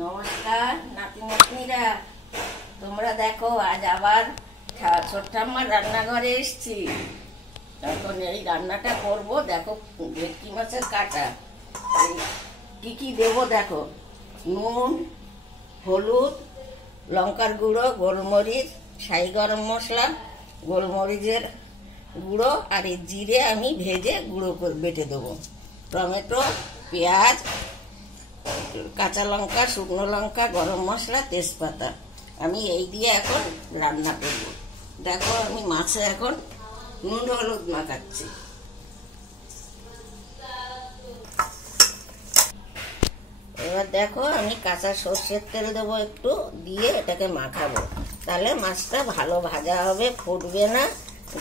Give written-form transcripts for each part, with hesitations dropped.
নমস্কার নাতি নাতনিরা, তোমরা দেখো আজ আবার ছোট্ট আমার রান্নাঘরে এসছি। এখন এই রান্নাটা করব। দেখো ভেটকি মাছের কাটা, কি কি দেবো দেখো। নুন, হলুদ, লঙ্কার গুঁড়ো, গোলমরিচ, শাহি গরম মশলা, গোলমরিচের গুঁড়ো আর এই জিরে আমি ভেজে গুঁড়ো করে বেটে দেবো। টমেটো, পেঁয়াজ, কাঁচা লঙ্কা, শুকনো লঙ্কা, গরম মশলা, তেজপাতা, আমি এই দিয়ে এখন রান্না করব। দেখো আমি মাছে এখন নুন হলুদ মাখাচ্ছি। এবার দেখো আমি কাঁচা সর্ষের তেল দেবো একটু, দিয়ে এটাকে মাখাবো। তাহলে মাছটা ভালো ভাজা হবে, ফুটবে না,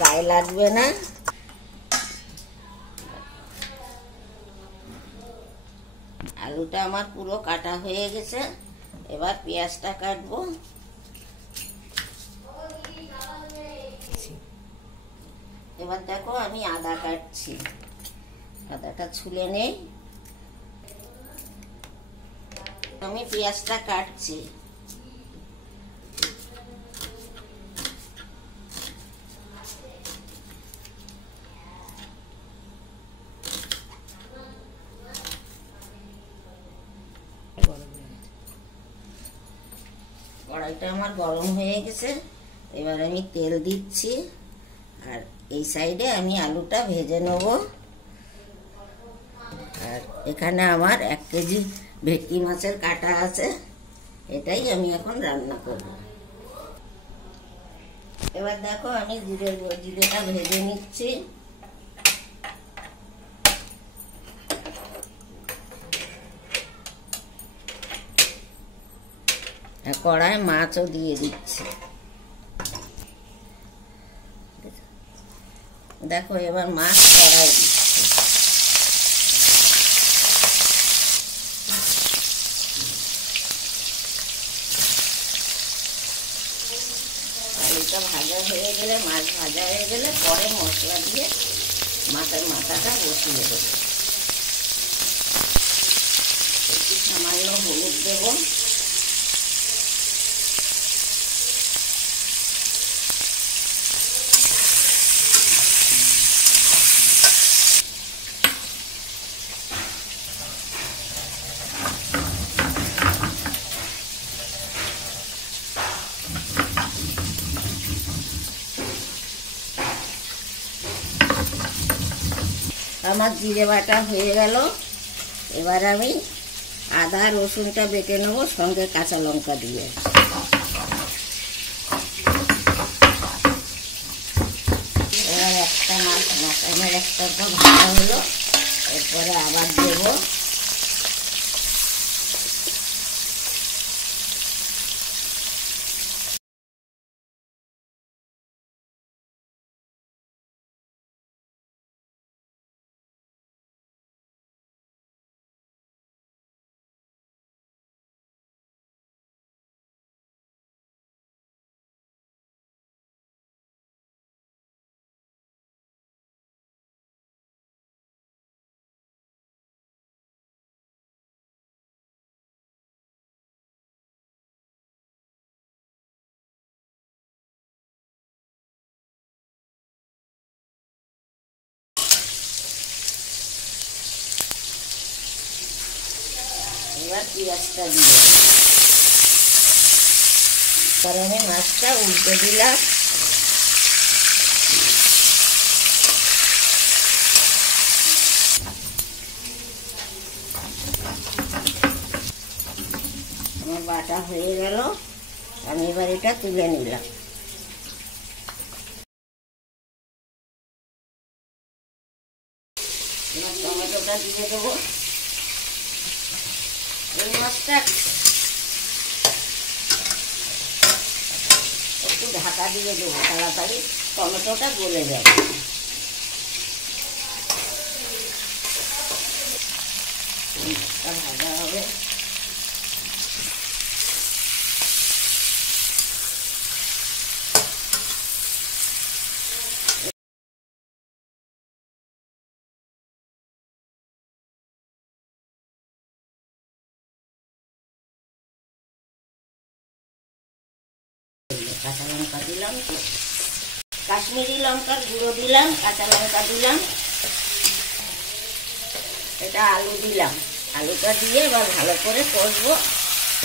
গায়ে লাগবে না। আলুটা আমার পুরো কাটা হয়ে গেছে। এবার পেঁয়াজটা কাটবো। এবার দেখো আমি আদা কাটছি, আদাটা ছুলে নেই। আমি পেঁয়াজটা কাটছি। কড়াইটা আমার গরম হয়ে গেছে। এবার আমি তেল দিচ্ছি, আর এই সাইডে আমি আলুটা ভেজে নেব। আর এখানে আমার 1 কেজি ভেটকি মাছের কাটা আছে, এটাই আমি এখন রান্না করব। এবার দেখো আমি জিরেটা ভেজে নিচ্ছি। কড়ায় মাছও দিয়ে দিচ্ছি। দেখো এবার মাছ কড়াই দিচ্ছি। আলুটা ভাজা হয়ে গেলে, মাছ ভাজা হয়ে গেলে পরে মশলা দিয়ে মাছের মাথাটা বসিয়ে দেবো। একটু সামান্য হলুদ দেবো। আমার জিরে বাটা হয়ে গেল। এবার আমি আদা রসুনটা বেটে নেব, সঙ্গে কাঁচা লঙ্কা দিয়ে। এবার একটা মাছ আমার একটা ভাজা হলো, এরপরে আবার দেব। এবার পেঁয়াজটা দিয়ে পরে আমি মাছটা উল্টে দিলাম। আমার বাটা হয়ে গেল, আমি এবার এটা তুলে নিলাম। এবার টমেটোটা দিয়ে দেবো। এই মাছটা একটু ঢাকা দিয়ে দেবো, তাড়াতাড়ি টমেটোটা গলে যাবে। ভাজা হবে। অল্প কাশ্মীরি লঙ্কার গুঁড়ো দিলাম, কাঁচা লঙ্কা দিলাম, এটা আলু দিলাম। আলুটা দিয়ে এবার ভালো করে কষবো।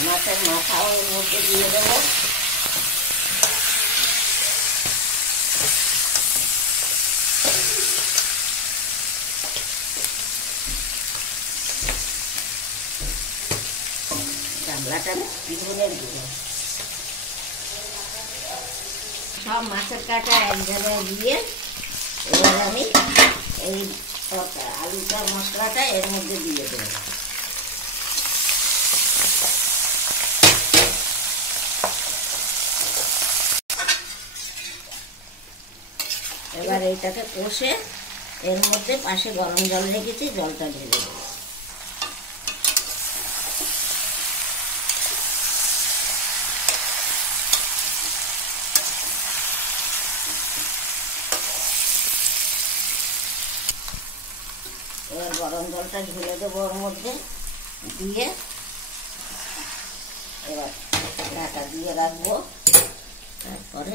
মাছের মাথাও ওর মধ্যে দিয়ে দেবো। গামলাটা বিগুনের গুঁড়ো সব মাছের কাটা এক জায়গায় দিয়ে এবার আমি এই আলুটা মশলাটা এর মধ্যে দিয়ে দেবো। এবার এইটাকে কষে এর মধ্যে পাশে গরম জল রেখেছি, জলটা ঢেলে দেবো। এবার গরম জলটা ঢেলে দেবো ওর মধ্যে দিয়ে এবার ঢাকা দিয়ে রাখবো। তারপরে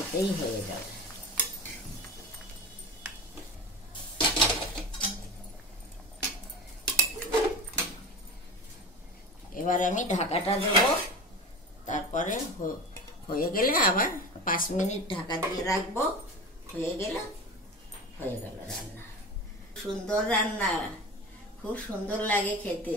এতেই হয়ে যাবে। এবার আমি ঢাকাটা দেবো। তারপরে হয়ে গেলে আবার 5 মিনিট ঢাকা দিয়ে রাখবো। হয়ে গেল রান্না। সুন্দর রান্না, খুব সুন্দর লাগে খেতে।